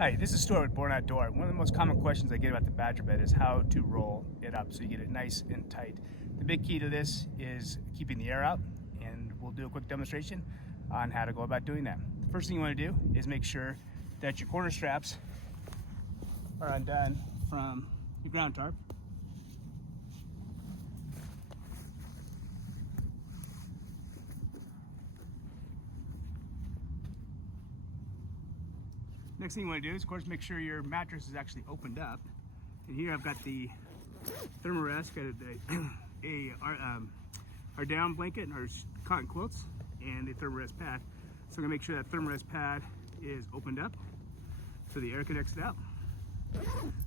Hi, this is Stuart with Born Outdoor. One of the most common questions I get about the badger bed is how to roll it up so you get it nice and tight. The big key to this is keeping the air out, and we'll do a quick demonstration on how to go about doing that. The first thing you want to do is make sure that your corner straps are undone from your ground tarp. Next thing you want to do is, of course, make sure your mattress is actually opened up. And here I've got the thermarest, got our down blanket and our cotton quilts, and the thermarest pad. So I'm gonna make sure that thermarest pad is opened up so the air can exit out.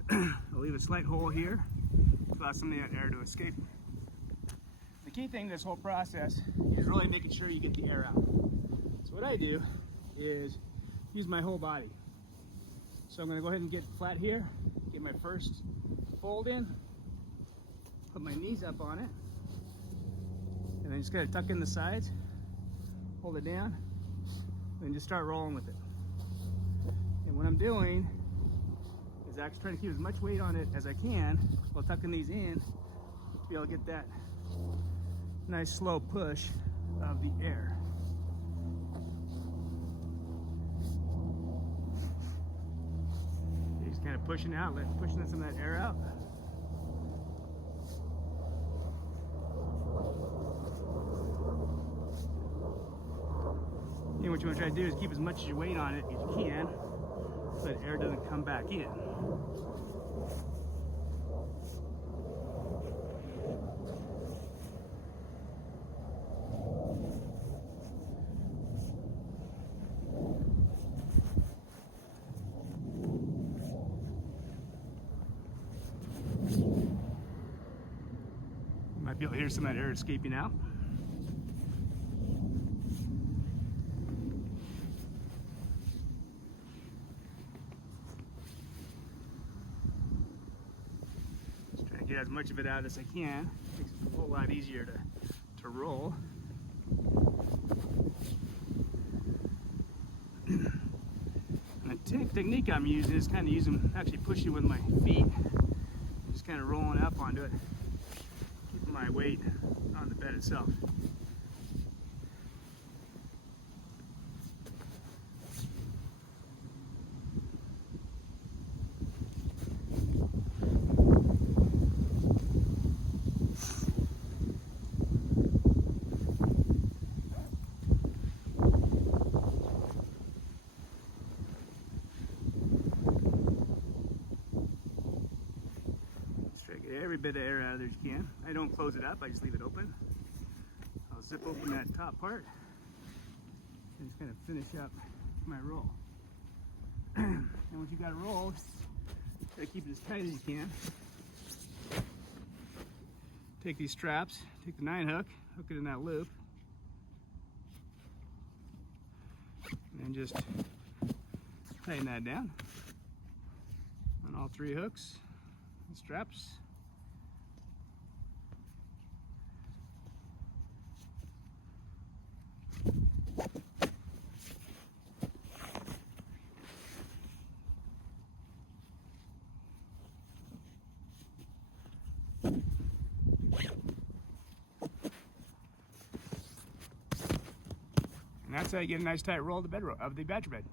I'll leave a slight hole here to allow some of that air to escape. The key thing to this whole process is really making sure you get the air out. So what I do is use my whole body. So I'm going to go ahead and get flat here, get my first fold in, put my knees up on it, and then just kind of tuck in the sides, hold it down, and just start rolling with it. And what I'm doing is actually trying to keep as much weight on it as I can while tucking these in to be able to get that nice slow push of the air. Kind of pushing out, pushing some of that air out. And what you want to try to do is keep as much of your weight on it as you can so that air doesn't come back in. Might be able to hear some of that air escaping out. Just trying to get as much of it out as I can. Makes it a whole lot easier to roll. And the technique I'm using is kind of actually pushing with my feet, just kind of rolling up onto it, keeping my weight on the bed itself. Every bit of air out of there you can. I don't close it up, I just leave it open. I'll zip open that top part and just kind of finish up my roll. And once you got a roll, try to keep it as tight as you can. Take these straps, take the 9-hook, hook it in that loop, and then just tighten that down on all 3 hooks and straps. And that's how you get a nice tight roll of the badger bed.